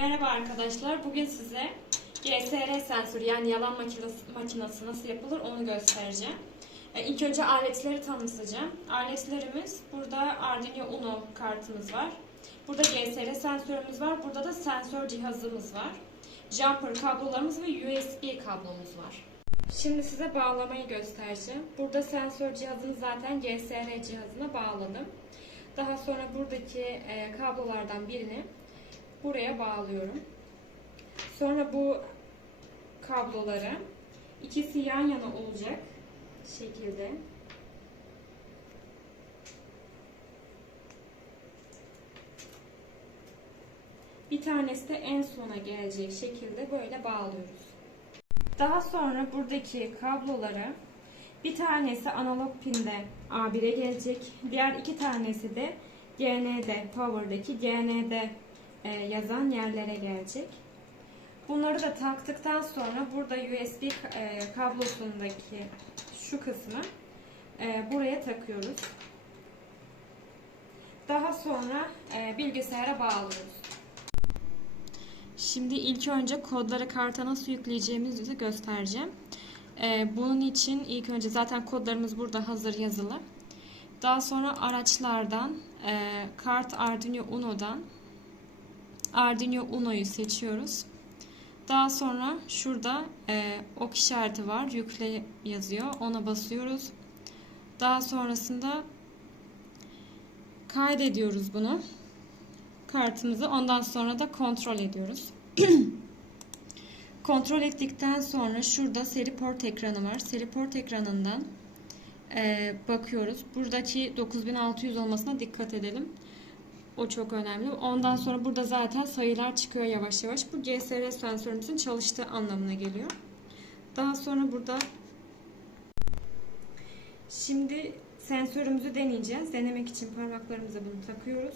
Merhaba arkadaşlar. Bugün size GSR sensörü yani yalan makinesi, makinesi nasıl yapılır onu göstereceğim. E, İlk önce aletleri tanıtacağım. Aletlerimiz burada Arduino Uno kartımız var. Burada GSR sensörümüz var. Burada da sensör cihazımız var. Jumper kablolarımız ve USB kablomuz var. Şimdi size bağlamayı göstereceğim. Burada sensör cihazını zaten GSR cihazına bağladım. Daha sonra buradaki e, kablolardan birini buraya bağlıyorum. Sonra bu kabloları ikisi yan yana olacak şekilde bir tanesi de en sona gelecek şekilde böyle bağlıyoruz. Daha sonra buradaki kabloları bir tanesi analog pinde A1'e gelecek. Diğer iki tanesi de GND, power'daki GND yazan yerlere gelecek. Bunları da taktıktan sonra burada USB e, kablosundaki şu kısmı e, buraya takıyoruz. Daha sonra e, bilgisayara bağlıyoruz. Şimdi ilk önce kodları karta nasıl yükleyeceğimizi göstereceğim. Bunun için ilk önce zaten kodlarımız burada hazır yazılı. Daha sonra araçlardan e, kart Arduino Uno'dan Arduino Uno'yu seçiyoruz. Daha sonra şurada e, ok işareti var. Yükle yazıyor. Ona basıyoruz. Daha sonrasında kaydediyoruz bunu kartımızı. Ondan sonra da kontrol ediyoruz. kontrol ettikten sonra şurada seri port ekranı var. Seri port ekranından e, bakıyoruz. Buradaki 9600 olmasına dikkat edelim. O çok önemli. Ondan sonra burada zaten sayılar çıkıyor yavaş yavaş. Bu GSR sensörümüzün çalıştığı anlamına geliyor. Daha sonra burada şimdi sensörümüzü deneyeceğiz. Denemek için parmaklarımıza bunu takıyoruz.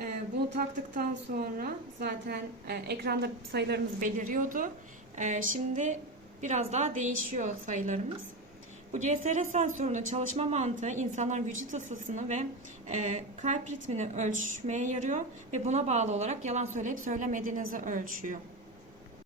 Ee, Bunu taktıktan sonra zaten e, ekranda sayılarımız beliriyordu. Ee, Şimdi biraz daha değişiyor sayılarımız. Bu GSR sensörünün çalışma mantığı insanların vücut ısısını ve e, kalp ritmini ölçmeye yarıyor ve buna bağlı olarak yalan söyleyip söylemediğinizi ölçüyor.